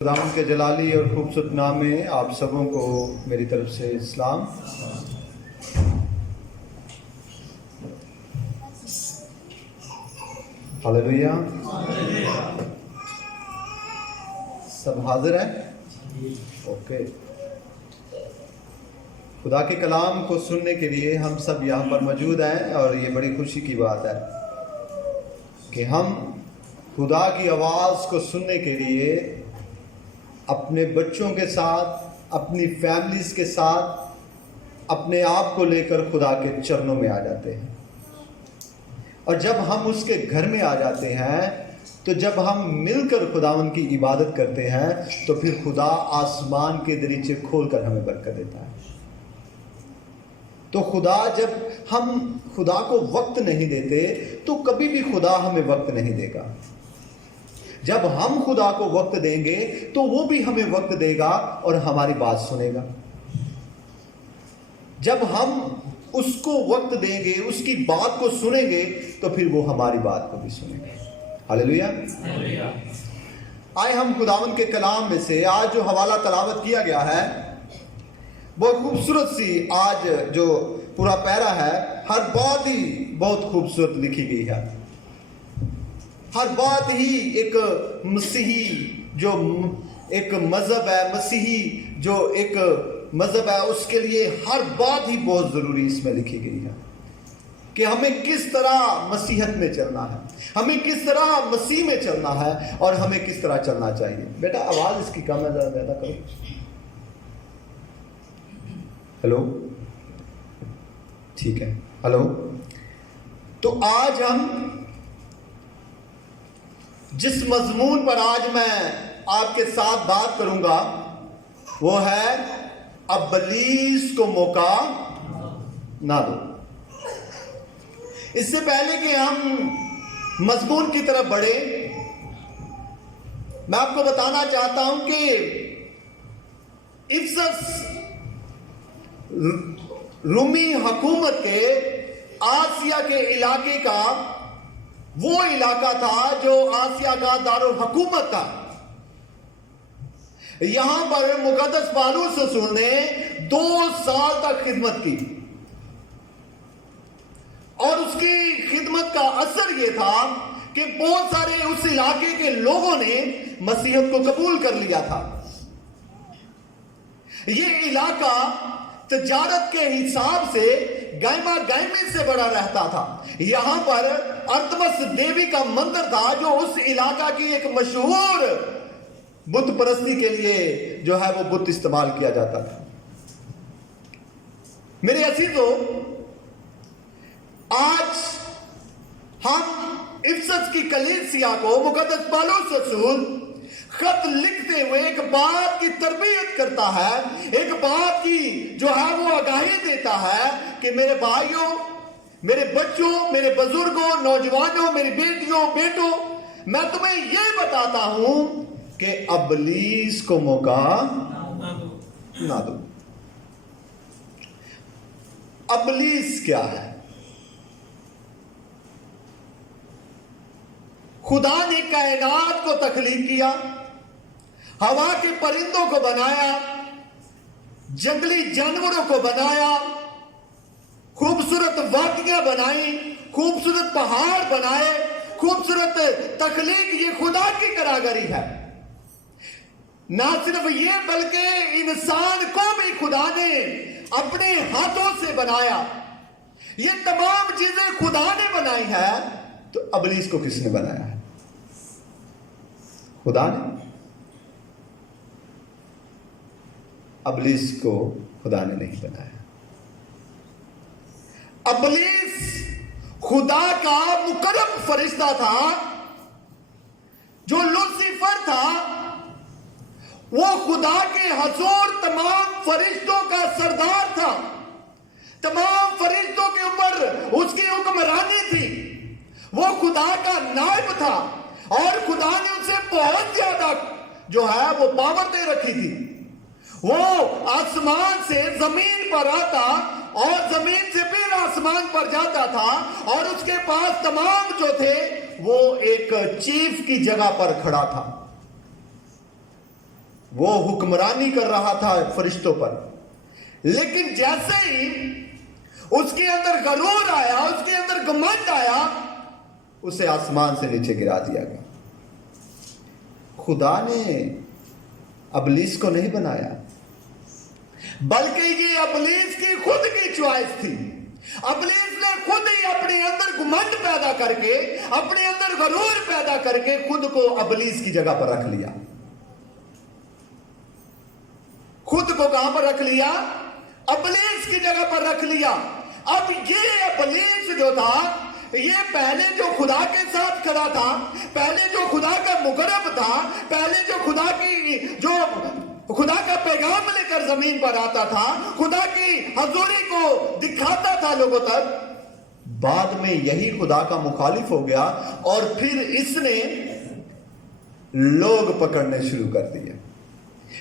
خداوند کے جلالی اور خوبصورت نام میں آپ سبوں کو میری طرف سے اسلام۔ ہلیلویا۔ سب حاضر ہیں؟ اوکے۔ خدا کے کلام کو سننے کے لیے ہم سب یہاں پر موجود ہیں، اور یہ بڑی خوشی کی بات ہے کہ ہم خدا کی آواز کو سننے کے لیے اپنے بچوں کے ساتھ، اپنی فیملیز کے ساتھ، اپنے آپ کو لے کر خدا کے چرنوں میں آ جاتے ہیں۔ اور جب ہم اس کے گھر میں آ جاتے ہیں تو جب ہم مل کر خداوند کی عبادت کرتے ہیں تو پھر خدا آسمان کے دریچے کھول کر ہمیں برکت دیتا ہے۔ تو جب ہم خدا کو وقت نہیں دیتے تو کبھی بھی خدا ہمیں وقت نہیں دے گا۔ جب ہم خدا کو وقت دیں گے تو وہ بھی ہمیں وقت دے گا اور ہماری بات سنے گا۔ جب ہم اس کو وقت دیں گے، اس کی بات کو سنیں گے تو پھر وہ ہماری بات کو بھی سنے گا۔ ہلیلویا۔ آئے ہم خداوند کے کلام میں سے آج جو حوالہ تلاوت کیا گیا ہے، بہت خوبصورت سی آج جو پورا پیرا ہے، ہر بات ہی بہت خوبصورت لکھی گئی ہے۔ ہر بات ہی ایک مسیحی جو ایک مذہب ہے، مسیحی جو ایک مذہب ہے، اس کے لیے ہر بات ہی بہت ضروری اس میں لکھی گئی ہے کہ ہمیں کس طرح مسیحت میں چلنا ہے، ہمیں کس طرح مسیح میں چلنا ہے، اور ہمیں کس طرح چلنا چاہیے۔ بیٹا آواز اس کی کم ہے، ذرا زیادہ کرو۔ ہلو، ٹھیک ہے، ہلو۔ تو آج ہم جس مضمون پر آج میں آپ کے ساتھ بات کروں گا وہ ہے ابلیس کو موقع نہ دو۔ اس سے پہلے کہ ہم مضمون کی طرف بڑھے، میں آپ کو بتانا چاہتا ہوں کہ افسس رومی حکومت کے آسیا کے علاقے کا وہ علاقہ تھا جو آسیا کا دارالحکومت تھا۔ یہاں پر مقدس پالوس رسول نے 2 سال تک خدمت کی، اور اس کی خدمت کا اثر یہ تھا کہ بہت سارے اس علاقے کے لوگوں نے مسیحیت کو قبول کر لیا تھا۔ یہ علاقہ تجارت کے حساب سے گائما گائمی سے بڑا رہتا تھا۔ یہاں پر ارتمس دیوی کا مندر تھا جو اس علاقہ کی ایک مشہور بت پرستی کے لیے جو ہے وہ بت استعمال کیا جاتا تھا۔ میرے عزیزو، آج ہم افسس کی کلیسیا کو مقدس پالوس رسول خط لکھتے ہوئے ایک بات کی تربیت کرتا ہے، ایک بات کی جو ہے وہ آگاہی دیتا ہے کہ میرے بھائیوں، میرے بچوں، میرے بزرگوں، نوجوانوں، میری بیٹیوں، بیٹوں، میں تمہیں یہ بتاتا ہوں کہ ابلیس کو موقع نہ دو۔ ابلیس کیا ہے؟ خدا نے کائنات کو تخلیق کیا، ہوا کے پرندوں کو بنایا، جنگلی جانوروں کو بنایا، خوبصورت وادیاں بنائیں، خوبصورت پہاڑ بنائے، خوبصورت تخلیق یہ خدا کی کاریگری ہے۔ نہ صرف یہ بلکہ انسان کو بھی خدا نے اپنے ہاتھوں سے بنایا۔ یہ تمام چیزیں خدا نے بنائی ہے، تو ابلیس کو کس نے بنایا ہے؟ خدا نے۔ ابلیس کو خدا نے نہیں بنایا۔ ابلیس خدا کا مقرب فرشتہ تھا، جو لوسیفر تھا، وہ خدا کے حضور تمام فرشتوں کا سردار تھا، تمام فرشتوں کے اوپر اس کی حکمرانی تھی، وہ خدا کا نائب تھا، اور خدا نے اسے بہت زیادہ جو ہے وہ پاور دے رکھی تھی۔ وہ آسمان سے زمین پر آتا اور زمین سے پھر آسمان پر جاتا تھا، اور اس کے پاس تمام جو تھے وہ ایک چیف کی جگہ پر کھڑا تھا۔ وہ حکمرانی کر رہا تھا فرشتوں پر، لیکن جیسے ہی اس کے اندر غرور آیا، اس کے اندر گھمنڈ آیا، اسے آسمان سے نیچے گرا دیا گیا۔ خدا نے ابلیس کو نہیں بنایا، بلکہ یہ ابلیس کی خود کی چوائس تھی۔ ابلیس نے خود ہی اپنے اندر گھمنڈ پیدا کر کے، اپنے اندر غرور پیدا کر کے خود کو ابلیس کی جگہ پر رکھ لیا۔ خود کو کہاں پر رکھ لیا؟ ابلیس کی جگہ پر رکھ لیا۔ اب یہ ابلیس جو تھا، یہ پہلے جو خدا کے ساتھ کھڑا تھا، پہلے جو خدا کا مقرب تھا، پہلے جو خدا کا پیغام لے کر زمین پر آتا تھا، خدا کی حضوری کو دکھاتا تھا لوگوں تک، بعد میں یہی خدا کا مخالف ہو گیا، اور پھر اس نے لوگ پکڑنے شروع کر دیے،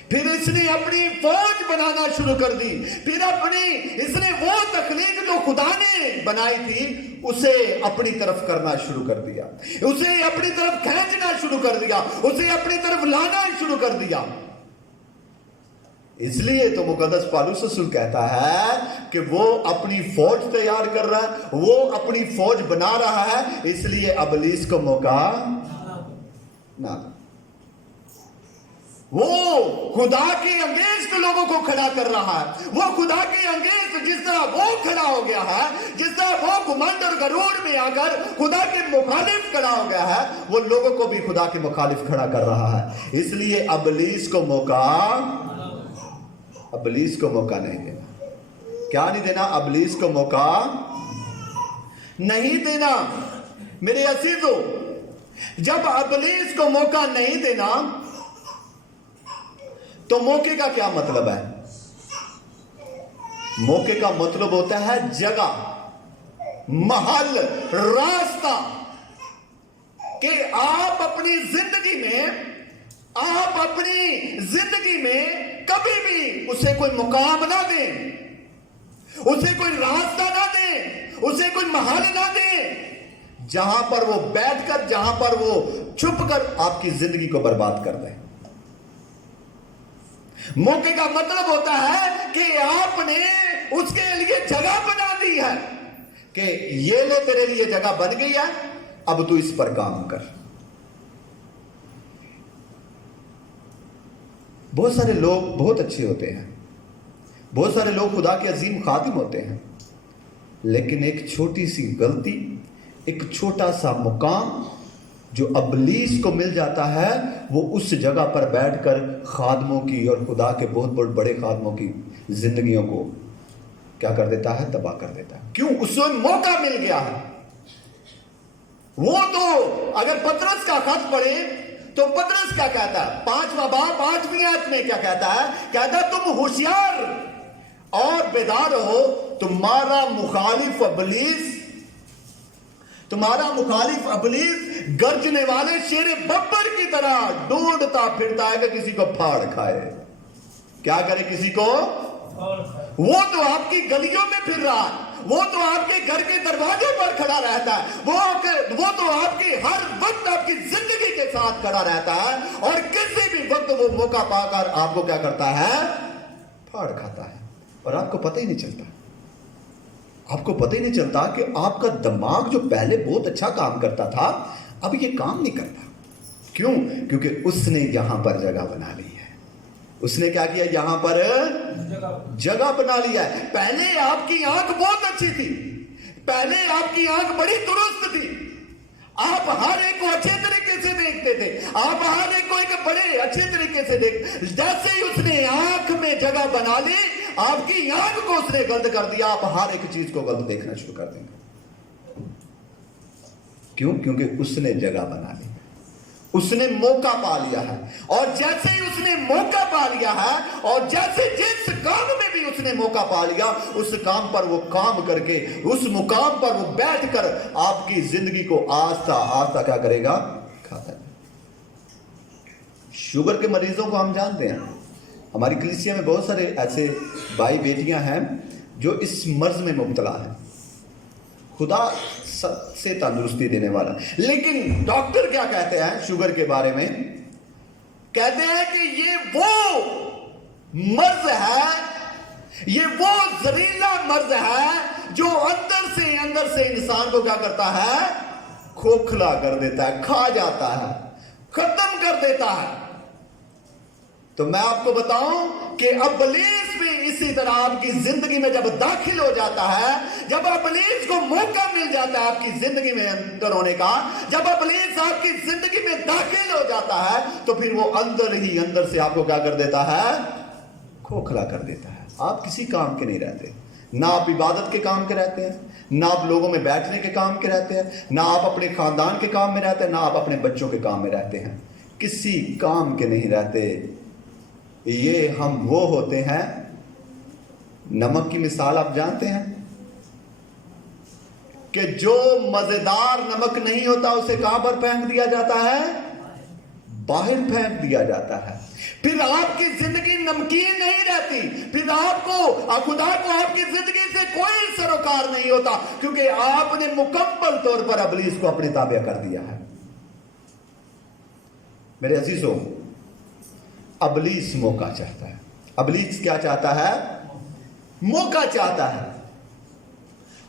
پھر اس نے اپنی فوج بنانا شروع کر دی، پھر اس نے وہ تخلیق جو خدا نے بنائی تھی اسے اپنی طرف کرنا شروع کر دیا، اسے اپنی طرف کھینچنا شروع کر دیا، اسے اپنی طرف لانا شروع کر دیا۔ اس لیے تو مقدس پالوس رسول کہتا ہے کہ وہ اپنی فوج تیار کر رہا ہے، وہ اپنی فوج بنا رہا ہے، اس لیے ابلیس کو موقع نہ دو۔ وہ خدا کے اگینسٹ لوگوں کو کھڑا کر رہا ہے، وہ خدا کے اگینسٹ جس طرح وہ کھڑا ہو گیا ہے، جس طرح وہ گھمنڈ اور غرور میں آ کر خدا کے مخالف کھڑا ہو گیا ہے، وہ لوگوں کو بھی خدا کے مخالف کھڑا کر رہا ہے۔ اس لیے ابلیس کو موقع نہیں دینا۔ کیا نہیں دینا؟ ابلیس کو موقع نہیں دینا۔ میرے عزیزو، جب ابلیس کو موقع نہیں دینا تو موقع کا کیا مطلب ہے؟ موقع کا مطلب ہوتا ہے جگہ، محل، راستہ، کہ آپ اپنی زندگی میں کبھی بھی اسے کوئی مقام نہ دیں، اسے کوئی راستہ نہ دیں، اسے کوئی محل نہ دیں جہاں پر وہ بیٹھ کر، جہاں پر وہ چھپ کر آپ کی زندگی کو برباد کر دیں۔ موقع کا مطلب ہوتا ہے کہ آپ نے اس کے لیے جگہ بنا دی ہے، کہ یہ لے تیرے لیے جگہ بن گئی ہے، اب تو اس پر کام کر۔ بہت سارے لوگ بہت اچھے ہوتے ہیں، بہت سارے لوگ خدا کے عظیم خادم ہوتے ہیں، لیکن ایک چھوٹی سی غلطی، ایک چھوٹا سا مقام جو ابلیس کو مل جاتا ہے، وہ اس جگہ پر بیٹھ کر خادموں کی اور خدا کے بہت بڑے خادموں کی زندگیوں کو کیا کر دیتا ہے؟ تباہ کر دیتا ہے۔ کیوں؟ اس سے موقع مل گیا ہے۔ وہ تو اگر پطرس کا خط پڑھے تو پطرس کیا کہتا ہے؟ 5واں باب 8ویں آیت میں کیا کہتا ہے؟ کہتا ہے تم ہوشیار اور بیدار ہو، تمہارا مخالف ابلیس گرجنے والے شیر ببر کی طرح ڈھونڈتا پھرتا ہے کہ کسی کو پھاڑ کھائے۔ کیا کرے؟ کسی کو؟ وہ تو آپ کی گلیوں میں پھر رہا ہے، وہ تو آپ کے گھر کے دروازے پر کھڑا رہتا ہے، وہ تو آپ کی ہر وقت آپ کی زندگی کے ساتھ کھڑا رہتا ہے، اور کسی بھی وقت وہ موقع پا کر آپ کو کیا کرتا ہے؟ پھاڑ کھاتا ہے، اور آپ کو پتہ ہی نہیں چلتا۔ آپ کو پتہ ہی نہیں چلتا کہ آپ کا دماغ جو پہلے بہت اچھا کام کرتا تھا اب یہ کام نہیں کرتا۔ کیوں؟ کیونکہ اس نے یہاں پر جگہ بنا لی ہے۔ اس نے کیا کیا؟ یہاں پر جگہ بنا لیا ہے۔ پہلے آپ کی آنکھ بہت اچھی تھی، پہلے آپ کی آنکھ بڑی درست تھی، آپ ہر ایک کو اچھے طریقے سے دیکھتے تھے، آپ ہر ایک کو ایک بڑے اچھے طریقے سے جیسے ہی اس نے آنکھ میں جگہ بنا لی، آپ کی آنکھ کو اس نے غلط کر دیا، آپ ہر ایک چیز کو غلط دیکھنا شروع کر دیں گے۔ کیوں؟ کیونکہ اس نے جگہ بنا لی، اس نے موقع پا لیا ہے، اور جیسے ہی اس نے موقع پا لیا ہے، اور جیسے جس کام میں بھی اس نے موقع پا لیا، اس کام پر وہ کام کر کے، اس مقام پر وہ بیٹھ کر آپ کی زندگی کو آہستہ آہستہ کیا کرے گا؟ کھاتا ہے۔ شوگر کے مریضوں کو ہم جانتے ہیں، ہماری کلیسیا میں بہت سارے ایسے بھائی بیٹیاں ہیں جو اس مرض میں مبتلا ہیں۔ خدا سب سے تندرستی دینے والا، لیکن ڈاکٹر کیا کہتے ہیں شوگر کے بارے میں؟ کہتے ہیں کہ یہ وہ مرض ہے، یہ وہ زہریلا مرض ہے جو اندر سے انسان کو کیا کرتا ہے؟ کھوکھلا کر دیتا ہے، کھا جاتا ہے، ختم کر دیتا ہے۔ تو میں آپ کو بتاؤں کہ ابلیس بھی اسی طرح آپ کی زندگی میں جب داخل ہو جاتا ہے، جب ابلیس کو موقع مل جاتا ہے آپ کی زندگی میں انٹر ہونے کا، جب ابلیس آپ کی زندگی میں داخل ہو جاتا ہے، تو پھر وہ اندر سے آپ کو کیا کر دیتا ہے؟ کھوکھلا کر دیتا ہے۔ آپ کسی کام کے نہیں رہتے، نہ آپ عبادت کے کام کے رہتے ہیں، نہ آپ لوگوں میں بیٹھنے کے کام کے رہتے ہیں، نہ آپ اپنے خاندان کے کام میں رہتے ہیں، نہ آپ اپنے بچوں کے کام میں رہتے ہیں، کسی کام کے نہیں رہتے۔ یہ ہم وہ ہوتے ہیں، نمک کی مثال آپ جانتے ہیں کہ جو مزیدار نمک نہیں ہوتا اسے کہاں پر پھینک دیا جاتا ہے؟ باہر پھینک دیا جاتا ہے۔ پھر آپ کی زندگی نمکین نہیں رہتی، پھر آپ کو خدا کو آپ کی زندگی سے کوئی سروکار نہیں ہوتا، کیونکہ آپ نے مکمل طور پر ابلیس کو اپنے تابع کر دیا ہے۔ میرے عزیزوں، ابلیس موقع چاہتا ہے۔ ابلیس کیا چاہتا ہے؟ موقع چاہتا ہے،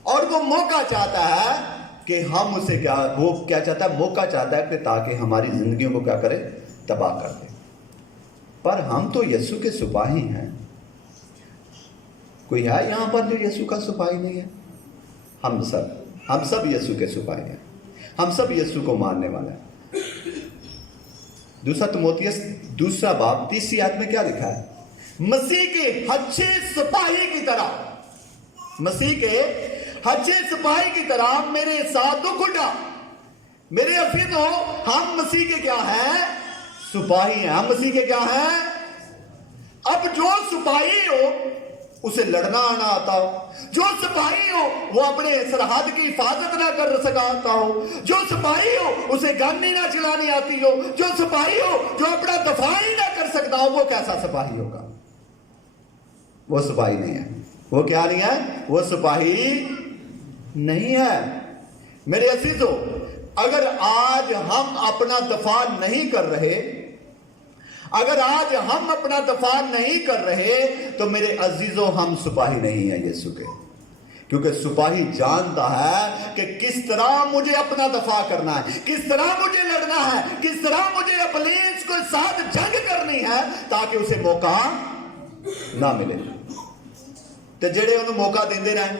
اور وہ موقع چاہتا ہے کہ ہم اسے وہ کیا چاہتا ہے؟ موقع چاہتا ہے کہ تاکہ ہماری زندگیوں کو کیا کرے؟ تباہ کر دے۔ پر ہم تو یسوع کے سپاہی ہیں۔ کوئی ہے یہاں پر جو یسوع کا سپاہی نہیں ہے؟ ہم سب یسوع کے سپاہی ہیں، ہم سب یسوع کو ماننے والے ہیں۔ دوسرا تموتھیوس 2 باب 30 آیت میں کیا لکھا ہے؟ مسیح کے ہچے سپاہی کی طرح، مسیح کے ہچے سپاہی کی طرح میرے ساتھ دکھ اٹھا۔ میرے عزیزو، ہم مسیح کے کیا ہیں؟ سپاہی ہیں۔ ہم مسیح کے کیا ہیں؟ اب جو سپاہی ہو اسے لڑنا آنا آتا ہو، جو سپاہی ہو وہ اپنے سرحد کی حفاظت نہ کر سکتا ہو، جو سپاہی ہو اسے گن نہ چلانی آتی ہو، جو سپاہی ہو جو اپنا دفاع ہی نہ کر سکتا ہو، وہ کیسا سپاہی ہوگا؟ وہ سپاہی نہیں ہے۔ وہ کیا نہیں ہے؟ وہ سپاہی نہیں ہے۔ میرے عزیزو، اگر آج ہم اپنا دفاع نہیں کر رہے، اگر آج ہم اپنا دفاع نہیں کر رہے، تو میرے عزیزو ہم سپاہی نہیں ہیں یسوع کے، کیونکہ سپاہی جانتا ہے کہ کس طرح مجھے اپنا دفاع کرنا ہے، کس طرح مجھے لڑنا ہے، کس طرح مجھے ابلیس کے ساتھ جنگ کرنی ہے تاکہ اسے موقع نہ ملے۔ تو جڑے انہوں موقع دیندے رہیں،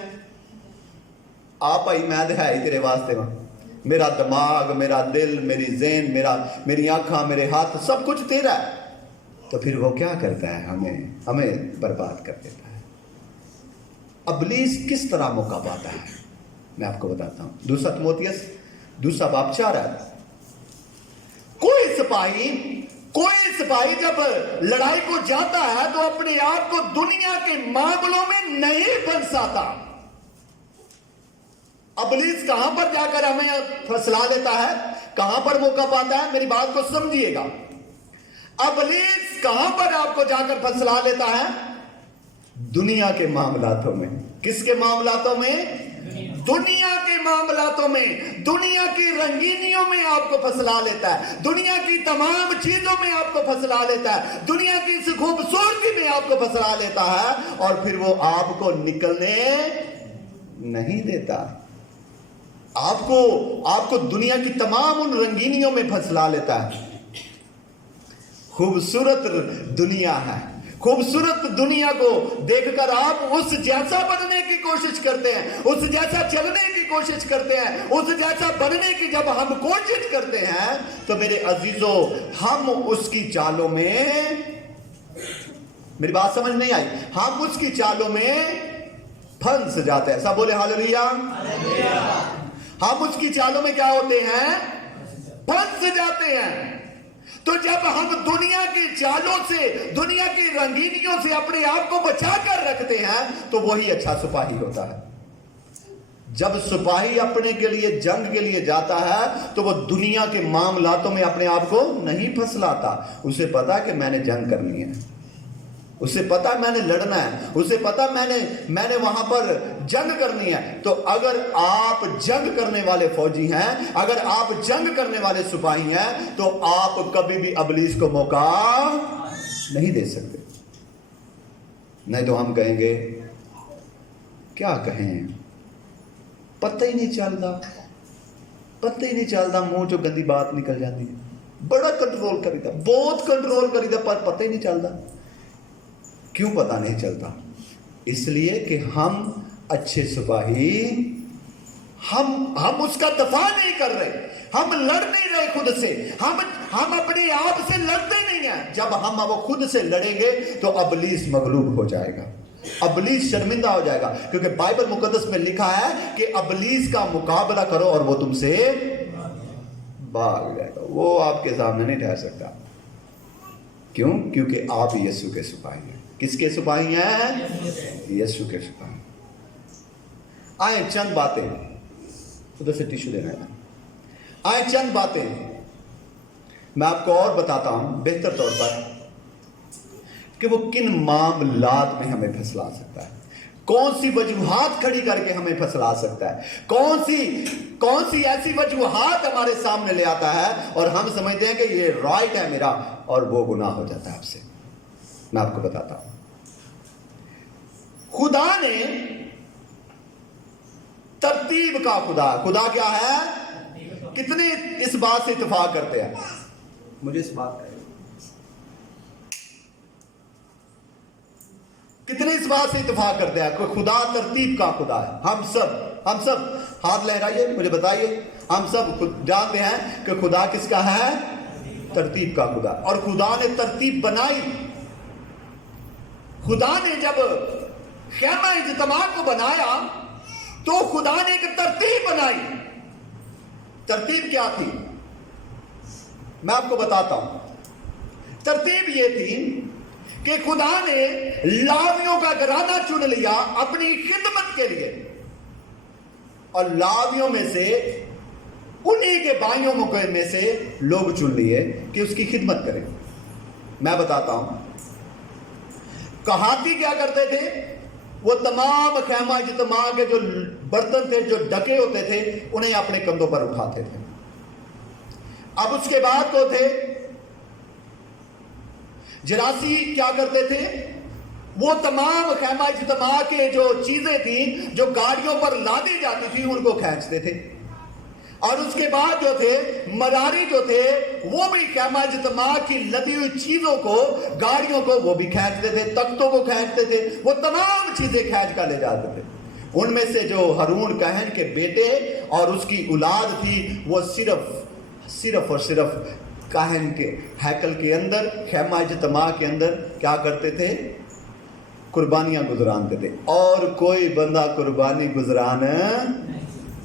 آپ بھائی میں دکھائی تیرے واسطے وہاں، میرا دماغ، میرا دل، میری ذہن، میری آنکھاں، میرے ہاتھ، سب کچھ تیرا ہے، تو پھر وہ کیا کرتا ہے؟ ہمیں برباد کر دیتا ہے۔ ابلیس کس طرح موقع پاتا ہے میں آپ کو بتاتا ہوں۔ 2 تموتھیوس 2 باب 4 ہے۔ کوئی سپاہی جب لڑائی کو جاتا ہے تو اپنے آپ کو دنیا کے معاملوں میں نہیں پھنساتا۔ ابلیس کہاں پر جا کر ہمیں پھنسلا لیتا ہے؟ کہاں پر موقع پاتا ہے؟ میری بات کو سمجھیے گا۔ ابلیس کہاں پر آپ کو جا کر پھنسلا لیتا ہے؟ دنیا کے معاملاتوں میں۔ کس کے معاملاتوں میں؟ دنیا کے معاملاتوں میں، دنیا کی رنگینیوں میں آپ کو پھنسلا لیتا ہے، دنیا کی تمام چیزوں میں آپ کو پھنسلا لیتا ہے، دنیا کی اس خوبصورتی میں آپ کو پھنسلا لیتا ہے، اور پھر وہ آپ کو نکلنے نہیں دیتا۔ آپ کو دنیا کی تمام ان رنگینیوں میں پھنسلا لیتا ہے۔ خوبصورت دنیا ہے، خوبصورت دنیا کو دیکھ کر آپ اس جیسا بننے کی کوشش کرتے ہیں، اس جیسا چلنے کی کوشش کرتے ہیں، اس جیسا بننے کی جب ہم کوشش کرتے ہیں تو میرے عزیزو ہم اس کی چالوں میں، میری بات سمجھ نہیں آئی، ہم اس کی چالوں میں پھنس جاتے ہیں۔ سب بولے ہاللیلویا۔ ہم اس کی چالوں میں کیا ہوتے ہیں؟ پھنس جاتے ہیں۔ تو جب ہم دنیا کی چالوں سے، دنیا کی رنگینیوں سے اپنے آپ کو بچا کر رکھتے ہیں تو وہی اچھا سپاہی ہوتا ہے۔ جب سپاہی اپنے کے لیے جنگ کے لیے جاتا ہے تو وہ دنیا کے معاملاتوں میں اپنے آپ کو نہیں پھنسلاتا۔ اسے پتا کہ میں نے جنگ کرنی ہے، اسے پتا میں نے لڑنا ہے، اسے پتا میں نے وہاں پر جنگ کرنی ہے۔ تو اگر آپ جنگ کرنے والے فوجی ہیں، اگر آپ جنگ کرنے والے سپاہی ہیں، تو آپ کبھی بھی ابلیس کو موقع نہیں دے سکتے۔ نہیں تو ہم کہیں گے کیا کہیں، پتہ ہی نہیں چلتا، منہ جو گندی بات نکل جاتی ہے، بڑا کنٹرول کریدا، بہت کنٹرول کریدا، پر پتہ ہی نہیں چلتا۔ کیوں پتہ نہیں چلتا؟ اس لیے کہ ہم اچھے سپاہی، ہم اس کا دفاع نہیں کر رہے، ہم لڑ نہیں رہے خود سے، ہم اپنے آپ سے لڑتے نہیں ہیں۔ جب ہم خود سے لڑیں گے تو ابلیس مغلوب ہو جائے گا، ابلیس شرمندہ ہو جائے گا، کیونکہ بائبل مقدس میں لکھا ہے کہ ابلیس کا مقابلہ کرو اور وہ تم سے بھاگ جائے گا، وہ آپ کے سامنے نہیں ٹھہر سکتا۔ کیوں؟ کیونکہ آپ یسوع کے سپاہی ہیں۔ کس کے سپاہی ہیں؟ یسوع کے سپاہی۔ آئیں چند باتیں، ادھر سے ٹیشو دینا ہے، آئیں چند باتیں میں آپ کو اور بتاتا ہوں بہتر طور پر کہ وہ کن معاملات میں ہمیں پھنسلا سکتا ہے، کون سی وجوہات کھڑی کر کے ہمیں پھنسلا سکتا ہے، کون سی ایسی وجوہات ہمارے سامنے لے آتا ہے اور ہم سمجھتے ہیں کہ یہ رائٹ ہے میرا اور وہ گناہ ہو جاتا ہے آپ سے۔ میں آپ کو بتاتا ہوں، خدا نے ترتیب کا خدا کیا ہے؟ کتنے اس بات سے اتفاق کرتے ہیں؟ مجھے اس بات کا کتنے اس بات سے اتفاق کرتے ہیں کہ خدا ترتیب کا خدا ہے؟ ہم سب ہاتھ لہرائیے، مجھے بتائیے، ہم سب جانتے ہیں کہ خدا کس کا ہے؟ ترتیب کا خدا۔ اور خدا نے ترتیب بنائی، خدا نے جب خیمہ اجتماع کو بنایا تو خدا نے ایک ترتیب بنائی۔ ترتیب کیا تھی؟ میں آپ کو بتاتا ہوں۔ ترتیب یہ تھی کہ خدا نے لاویوں کا گھرانہ چن لیا اپنی خدمت کے لیے، اور لاویوں میں سے انہی کے بھائیوں میں سے لوگ چن لیے کہ اس کی خدمت کریں۔ میں بتاتا ہوں، کہاتی کیا کرتے تھے؟ وہ تمام خیمہ اجتماع کے جو برتن تھے جو ڈھکے ہوتے تھے انہیں اپنے کندھوں پر اٹھاتے تھے۔ اب اس کے بعد کو تھے جراسی، کیا کرتے تھے؟ وہ تمام خیمہ اجتماع کے جو چیزیں تھیں جو گاڑیوں پر لادی جاتی تھی ان کو کھینچتے تھے، اور اس کے بعد جو تھے مراری جو تھے وہ بھی خیمہ اجتماع کی لدی ہوئی چیزوں کو، گاڑیوں کو وہ بھی کھینچتے تھے، تختوں کو کھینچتے تھے، وہ تمام چیزیں کھینچ کر لے جاتے تھے۔ ان میں سے جو ہارون کہن کے بیٹے اور اس کی اولاد تھی وہ صرف اور صرف کاہن کے ہیکل کے اندر، خیمہ اجتماع کے اندر کیا کرتے تھے؟ قربانیاں گزرانتے تھے، اور کوئی بندہ قربانی گزران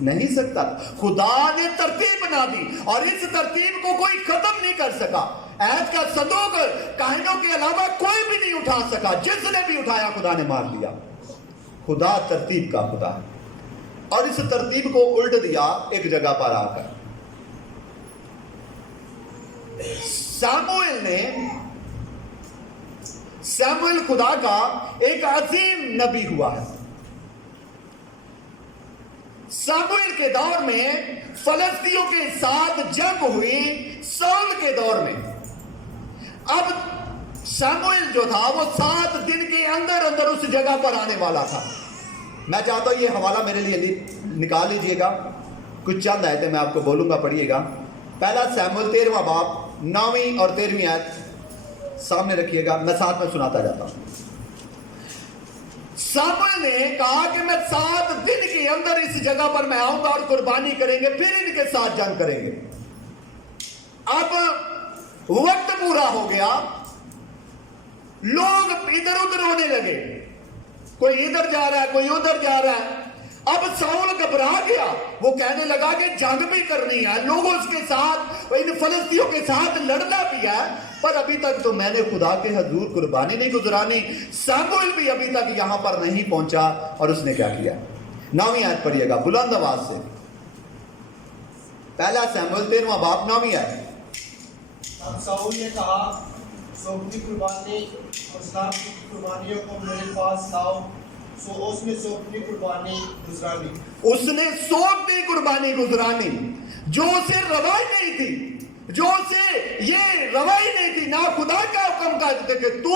نہیں سکتا۔ خدا نے ترتیب بنا دی اور اس ترتیب کو کوئی ختم نہیں کر سکا۔ عہد کا صندوق کاہنوں کے علاوہ کوئی بھی نہیں اٹھا سکا، جس نے بھی اٹھایا خدا نے مار دیا۔ خدا ترتیب کا خدا ہے، اور اس ترتیب کو الٹ دیا ایک جگہ پر آ کر۔ ساموئیل خدا کا ایک عظیم نبی ہوا ہے۔ ساموئیل کے دور میں فلسطینیوں کے ساتھ جنگ ہوئی، سول کے دور میں۔ اب ساموئیل جو تھا وہ 7 دن کے اندر اس جگہ پر آنے والا تھا۔ میں چاہتا ہوں یہ حوالہ میرے لیے نکال لیجئے گا، کچھ چند آیتیں میں آپ کو بولوں گا، پڑھیے گا۔ پہلا ساموئیل 13واں باب 9ویں اور 13ویں آیت سامنے رکھیے گا، میں ساتھ میں سناتا جاتا ہوں۔ ساموئیل نے کہا کہ میں 7 دن کے اندر اس جگہ پر میں آؤں گا اور قربانی کریں گے، پھر ان کے ساتھ جنگ کریں گے۔ اب وقت پورا ہو گیا، لوگ ادھر ادھر ہونے لگے، کوئی ادھر جا رہا ہے، کوئی ادھر جا رہا ہے۔ اب ساؤل گھبرا گیا، وہ کہنے لگا کہ جنگ بھی کرنی ہے، لوگوں اس کے ساتھ، ان فلسطینیوں کے ساتھ لڑنا بھی ہے، پر ابھی تک تو میں نے خدا کے حضور قربانی نہیں گزرانی۔ ساموئیل بھی ابھی تک یہاں پر نہیں پہنچا، اور اس نے کیا کیا؟ 9ویں آیت پڑھیے گا بلند آواز سے، پہلا ساموئیل 13واں باب 9ویں آیت۔ اب ساؤل نے کہا، سوگندی قربانی اور اسلام کی قربانیوں کو میرے پاس لاؤ۔ سو اس نے سوگندی قربانی گزرانی، اس نے سوگندی قربانی گزرانی جو اسے روا نہیں تھی۔ جو اسے یہ روائی نہیں تھی، نہ خدا کا حکم کا کہ تو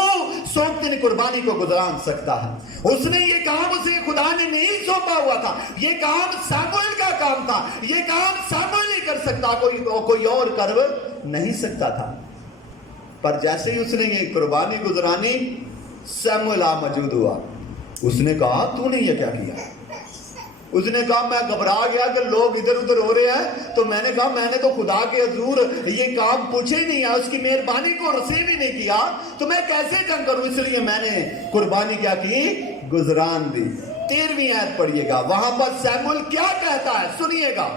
سونپتی قربانی کو گزران سکتا ہے. اس نے یہ کام اسے خدا نے نہیں سونپا ہوا تھا. یہ کام ساموئیل کا کام تھا. یہ کام ساموئیل نہیں کر سکتا، کوئی اور کر نہیں سکتا تھا. پر جیسے ہی اس نے یہ قربانی گزرانی، ساموئیل موجود ہوا. اس نے کہا تو نے یہ کیا کیا؟ اس نے کہا میں گھبرا گیا کہ لوگ ادھر ادھر ہو رہے ہیں، تو میں نے کہا میں نے تو خدا کے حضور یہ کام پوچھے ہی نہیں ہے، اس کی مہربانی کو رسیو ہی نہیں کیا، تو میں کیسے جنگ کروں؟ اس لیے میں نے قربانی کیا کی؟ گزران دی. 13ویں آیت پڑھیے گا، وہاں پر ساموئیل کیا کہتا ہے سنیے گا.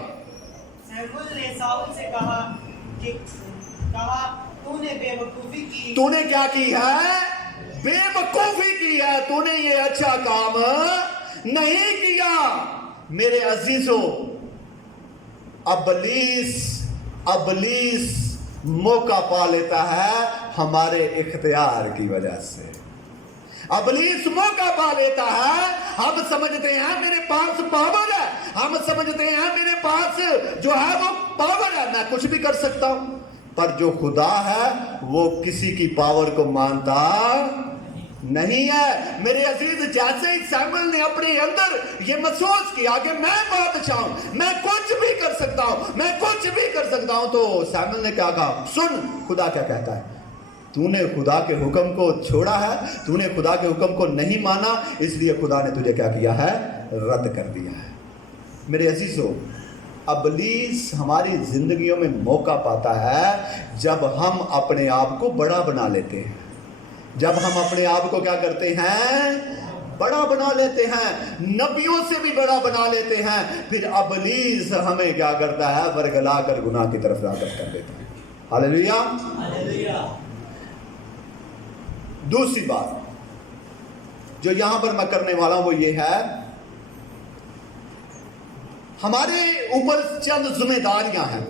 ساموئیل نے ساؤل سے کہا تو نے بے وقوفی کی. تو نے کیا کی ہے؟ بے وقوفی کی ہے. تو نے یہ اچھا کام نہیں کیا. میرے عزیزو، ابلیس موقع پا لیتا ہے ہمارے اختیار کی وجہ سے. ابلیس موقع پا لیتا ہے. ہم سمجھتے ہیں میرے پاس پاور ہے، ہم سمجھتے ہیں میرے پاس جو ہے وہ پاور ہے، میں کچھ بھی کر سکتا ہوں. پر جو خدا ہے وہ کسی کی پاور کو مانتا نہیں ہے. میرے عزیز، جیسے ہی ساموئیل نے اپنے اندر یہ محسوس کیا کہ میں بادشاہ ہوں، میں کچھ بھی کر سکتا ہوں، میں کچھ بھی کر سکتا ہوں، تو ساموئیل نے کیا کہا؟ سن خدا کیا کہتا ہے. تو نے خدا کے حکم کو چھوڑا ہے، تو نے خدا کے حکم کو نہیں مانا، اس لیے خدا نے تجھے کیا کیا ہے؟ رد کر دیا ہے. میرے عزیزو، ابلیس ہماری زندگیوں میں موقع پاتا ہے جب ہم اپنے آپ کو بڑا بنا لیتے ہیں. جب ہم اپنے آپ کو کیا کرتے ہیں؟ بڑا بنا لیتے ہیں، نبیوں سے بھی بڑا بنا لیتے ہیں. پھر ابلیس ہمیں کیا کرتا ہے؟ ورگلا کر گناہ کی طرف راغب کر دیتا ہے. ہاللیلویا. ہاللیلویا. دوسری بات جو یہاں پر میں کرنے والا ہوں وہ یہ ہے، ہمارے اوپر چند ذمہ داریاں ہیں.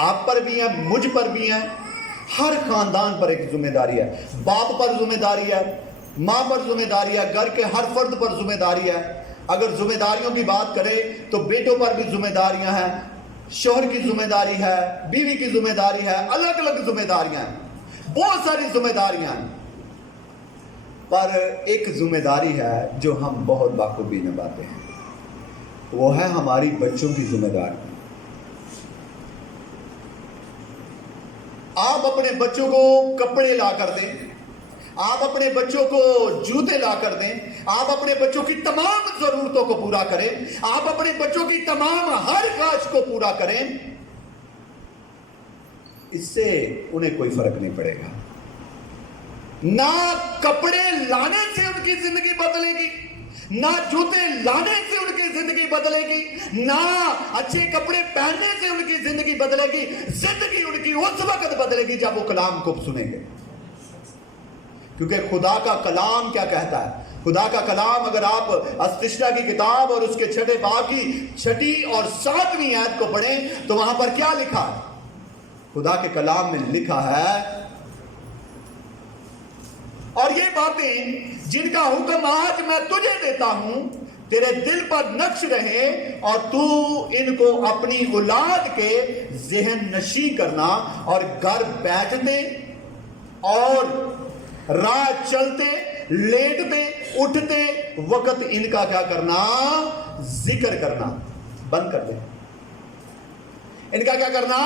آپ پر بھی ہیں، مجھ پر بھی ہیں، ہر خاندان پر ایک ذمہ داری ہے. باپ پر ذمہ داری ہے، ماں پر ذمہ داری ہے، گھر کے ہر فرد پر ذمہ داری ہے. اگر ذمہ داریوں کی بات کرے تو بیٹوں پر بھی ذمہ داریاں ہیں، شوہر کی ذمہ داری ہے، بیوی کی ذمہ داری ہے، الگ الگ ذمہ داریاں ہیں، بہت ساری ذمہ داریاں ہیں. پر ایک ذمہ داری ہے جو ہم بہت بخوبی نبھاتے ہیں، وہ ہے ہماری بچوں کی ذمہ داری. آپ اپنے بچوں کو کپڑے لا کر دیں، آپ اپنے بچوں کو جوتے لا کر دیں، آپ اپنے بچوں کی تمام ضرورتوں کو پورا کریں، آپ اپنے بچوں کی تمام ہر خواہش کو پورا کریں، اس سے انہیں کوئی فرق نہیں پڑے گا. نہ کپڑے لانے سے ان کی زندگی بدلے گی، نہ جوتے لانے سے ان کی زندگی بدلے گی، نہ اچھے کپڑے پہننے سے ان کی زندگی بدلے گی. زندگی ان کی اس وقت بدلے گی جب وہ کلام کو سنیں گے. کیونکہ خدا کا کلام کیا کہتا ہے؟ خدا کا کلام اگر آپ استشنا کی کتاب اور اس کے 6 باب کی 6 اور 7ویں آیت کو پڑھیں تو وہاں پر کیا لکھا ہے؟ خدا کے کلام میں لکھا ہے، اور یہ باتیں جن کا حکم آج میں تجھے دیتا ہوں تیرے دل پر نقش رہے، اور تو ان کو اپنی اولاد کے ذہن نشیں کرنا، اور گھر بیٹھتے اور راہ چلتے لیٹتے اٹھتے وقت ان کا کیا کرنا؟ ذکر کرنا بند کر دے. ان کا کیا کرنا؟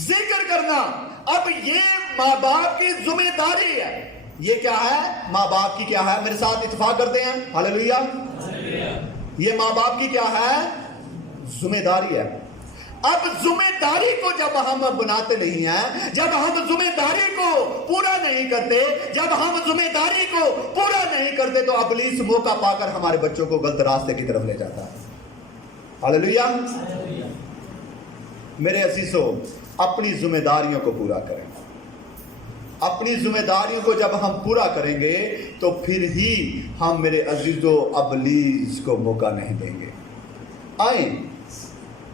ذکر کرنا. اب یہ ماں باپ کی ذمہ داری ہے. یہ کیا ہے؟ ماں باپ کی کیا ہے؟ میرے ساتھ اتفاق کرتے ہیں. ہاللیلویا. یہ ماں باپ کی کیا ہے؟ ذمہ داری ہے. اب ذمہ داری کو جب ہم بناتے نہیں ہیں، جب ہم ذمہ داری کو پورا نہیں کرتے، جب ہم ذمہ داری کو پورا نہیں کرتے تو ابلیس موقع پا کر ہمارے بچوں کو غلط راستے کی طرف لے جاتا ہے. ہاللیلویا. میرے عزیزو، اپنی ذمہ داریوں کو پورا کریں. اپنی ذمہ داریوں کو جب ہم پورا کریں گے تو پھر ہی ہم میرے عزیزو ابلیس کو موقع نہیں دیں گے.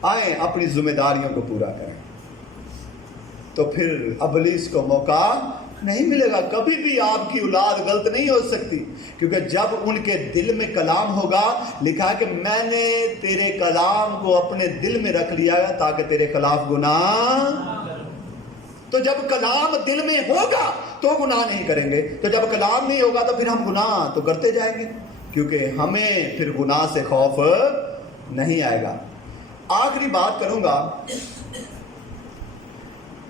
آئیں اپنی ذمہ داریوں کو پورا کریں تو پھر ابلیس کو موقع نہیں ملے گا. کبھی بھی آپ کی اولاد غلط نہیں ہو سکتی، کیونکہ جب ان کے دل میں کلام ہوگا، لکھا کہ میں نے تیرے کلام کو اپنے دل میں رکھ لیا ہے تاکہ تیرے خلاف گناہ تو جب کلام دل میں ہوگا تو گناہ نہیں کریں گے، تو جب کلام نہیں ہوگا تو پھر ہم گناہ تو کرتے جائیں گے، کیونکہ ہمیں پھر گناہ سے خوف نہیں آئے گا۔ آخری بات کروں گا،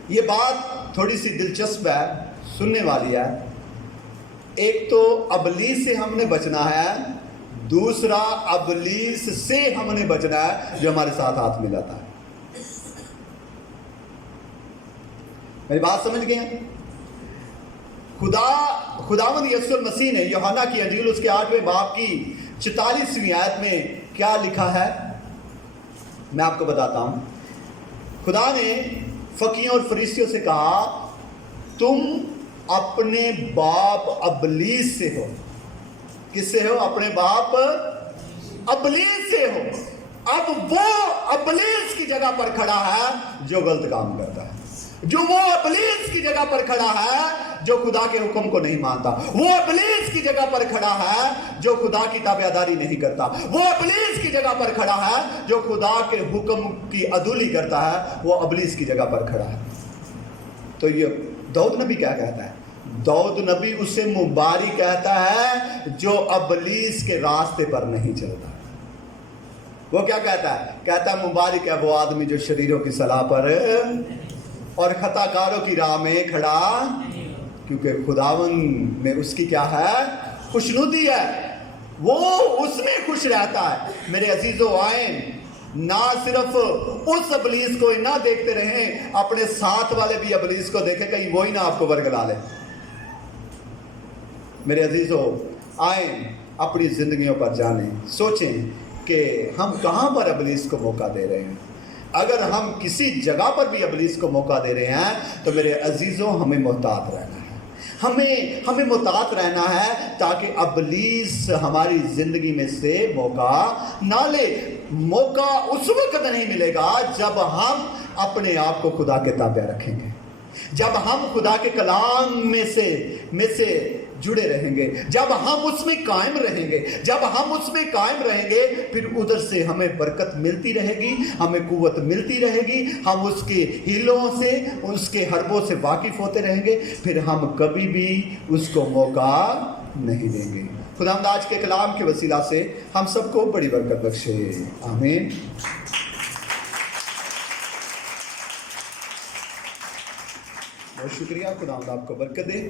یہ بات تھوڑی سی دلچسپ ہے، سننے والی ہے۔ ایک تو ابلیس سے ہم نے بچنا ہے، دوسرا ابلیس سے ہم نے بچنا ہے جو ہمارے ساتھ ہاتھ ملاتا ہے۔ میری بات سمجھ گئے ہیں؟ خداوند یسوع المسیح نے یوحنا کی انجیل اس کے 8ویں باب کی 44ویں آیت میں کیا لکھا ہے، میں آپ کو بتاتا ہوں۔ خدا نے فقیوں اور فریسیوں سے کہا تم اپنے باپ ابلیس سے ہو۔ کس سے ہو؟ اپنے باپ ابلیس سے ہو۔ اب وہ ابلیس کی جگہ پر کھڑا ہے جو غلط کام کرتا ہے، جو وہ ابلیس کی جگہ پر کھڑا ہے جو خدا کے حکم کو نہیں مانتا، وہ ابلیس کی جگہ پر کھڑا ہے جو خدا کی تابعداری نہیں کرتا، وہ ابلیس کی جگہ پر کھڑا ہے جو خدا کے حکم کی عدولی کرتا ہے، وہ ابلیس کی جگہ پر کھڑا ہے۔ تو یہ داؤد نبی کیا کہتا ہے؟ داؤد نبی اسے مبارک کہتا ہے جو ابلیس کے راستے پر نہیں چلتا۔ وہ کیا کہتا ہے؟ کہتا ہے مبارک ہے وہ آدمی جو شریروں کی صلاح پر اور خطا کاروں کی راہ میں کھڑا، کیونکہ خداوند میں اس کی کیا ہے؟ خوشنودی ہے، وہ اس میں خوش رہتا ہے۔ میرے عزیزو آئیں، نہ صرف اس ابلیس کو نہ دیکھتے رہیں، اپنے ساتھ والے بھی ابلیس کو دیکھیں، کہیں وہی نہ آپ کو ورگلا لے۔ میرے عزیزو آئیں، اپنی زندگیوں پر جانیں، سوچیں کہ ہم کہاں پر ابلیس کو موقع دے رہے ہیں۔ اگر ہم کسی جگہ پر بھی ابلیس کو موقع دے رہے ہیں تو میرے عزیزوں ہمیں محتاط رہنا ہے، ہمیں محتاط رہنا ہے تاکہ ابلیس ہماری زندگی میں سے موقع نہ لے۔ موقع اس وقت نہیں ملے گا جب ہم اپنے آپ کو خدا کے تابع رکھیں گے، جب ہم خدا کے کلام میں سے جڑے رہیں گے، جب ہم اس میں قائم رہیں گے، جب ہم اس میں قائم رہیں گے، پھر ادھر سے ہمیں برکت ملتی رہے گی، ہمیں قوت ملتی رہے گی، ہم اس کے ہیلوں سے، اس کے حربوں سے واقف ہوتے رہیں گے، پھر ہم کبھی بھی اس کو موقع نہیں دیں گے۔ خداوند آج کے کلام کے وسیلہ سے ہم سب کو بڑی برکت بخشے، آمین۔ بہت شکریہ، خداوند آپ کو برکت دے۔